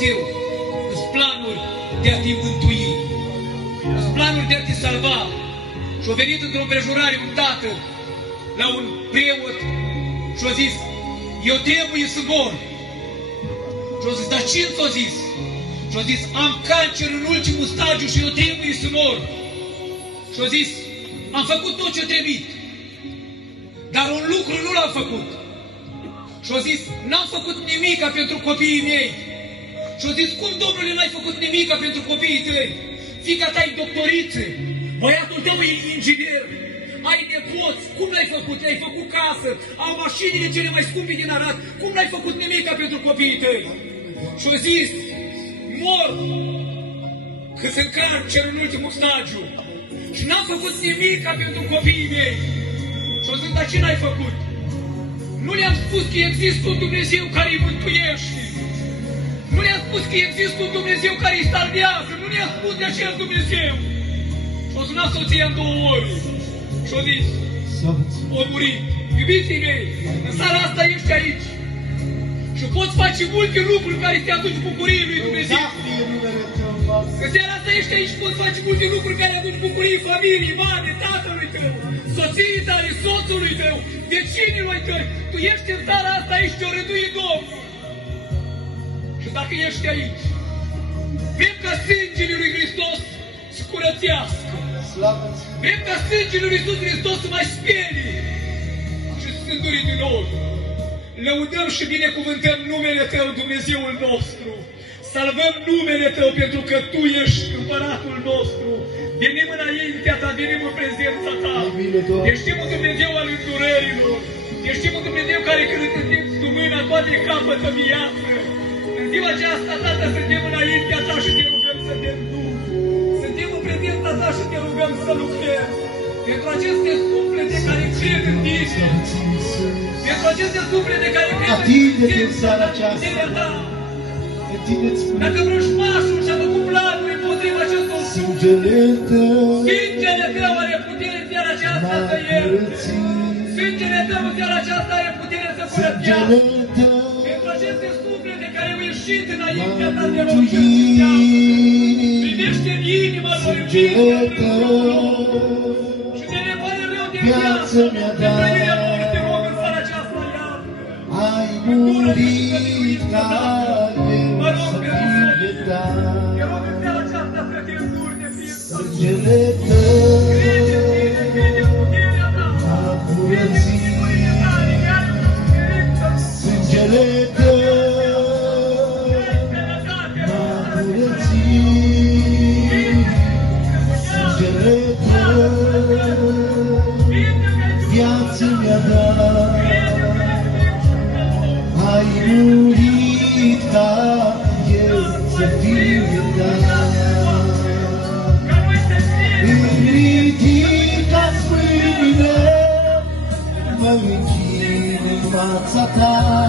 Dumnezeu, sunt planuri de a te mântui, sunt planuri de a te salva. Și-a venit într-o împrejurare un tată la un preot și-a zis, eu trebuie să mor. Și-a zis, dar ce ți-a zis? Și-a zis, am cancer în ultimul stadiu și eu trebuie să mor. Și-a zis, am făcut tot ce trebuie, dar un lucru nu l-am făcut. Și-a zis, n-am făcut nimica pentru copiii mei. Și-a zis, cum, domnule, n-ai făcut nimica pentru copiii tăi? Fiica ta e doctoriță, băiatul tău e inginer, ai nepoți, cum l-ai făcut? Le-ai făcut casă, au mașinile cele mai scumpe din Arad, cum n-ai făcut nimica pentru copiii tăi? Și-a zis, mor, că sunt cancer în ultimul stagiu și n-am făcut nimica pentru copiii mei. Și-a zis, dar ce n-ai făcut? Nu le-am spus că există un Dumnezeu care îi mântuiește. Nu le-am spus că există un Dumnezeu care îi salvează. Nu le-am spus de acel Dumnezeu. Și-a sunat soția în 2 ori. Și-a zis, o murit. Iubiții mei, în seara asta ești aici. Și poți face multe lucruri care te aduci bucurie lui Dumnezeu. În seara asta ești aici și poți face multe lucruri care aduci bucurie familiei, mame, tatălui tău, soției tale, soțului tău, vecinilor tăi. Tu ești în seara asta aici, te-o rânduie Domnul. Și dacă ești aici, vrem ca sângele lui Hristos să curățească. Vrem ca sângele lui Iisus Hristos să mai speli și să se îndure din nou. Lăudăm și binecuvântăm numele Tău, Dumnezeul nostru. Salvăm numele Tău pentru că Tu ești împăratul nostru. Venim înaintea Ta, venim în prezența Ta. Ești un Dumnezeu al îndurărilor. Ești un Dumnezeu care când îți întinzi Tu mâna, toate capătă viață. În ziua aceasta, Tată, suntem înaintea Ta și Te rugăm să Te înduri. Suntem în prezența Ta și Te rugăm să lucrăm. Pentru aceste suflete care cred în Tine. Pentru aceste suflete care cred în puterea Ta. Dacă vrăjmașul și-a făcut planul împotriva acestor suflete, sângele Tău are putere în seara aceasta să ierte. Sângele Tău în seara aceasta are putere să curățească. Pentru aceste suflete care au ieșit înaintea Ta de rog să înțelească. Primește în inima lor iubirea Dumnezeu și de ne pare rău de viață, de trăirea lor, te rog în seara aceasta, iartă. Ai murit ca Mă rog pentru soția, te rog în seara aceasta să te înduri de fiecare. sângele Tău Crede în Tine, crede în puterea Ta, crede în minunile Tale, iartă suferința. sângele Tău m-a curățit, sângele Tău viață mi-a dat. Ai murit ca eu să fiu iertat. Îmi ridicați mâinile, mă închin în fața Ta.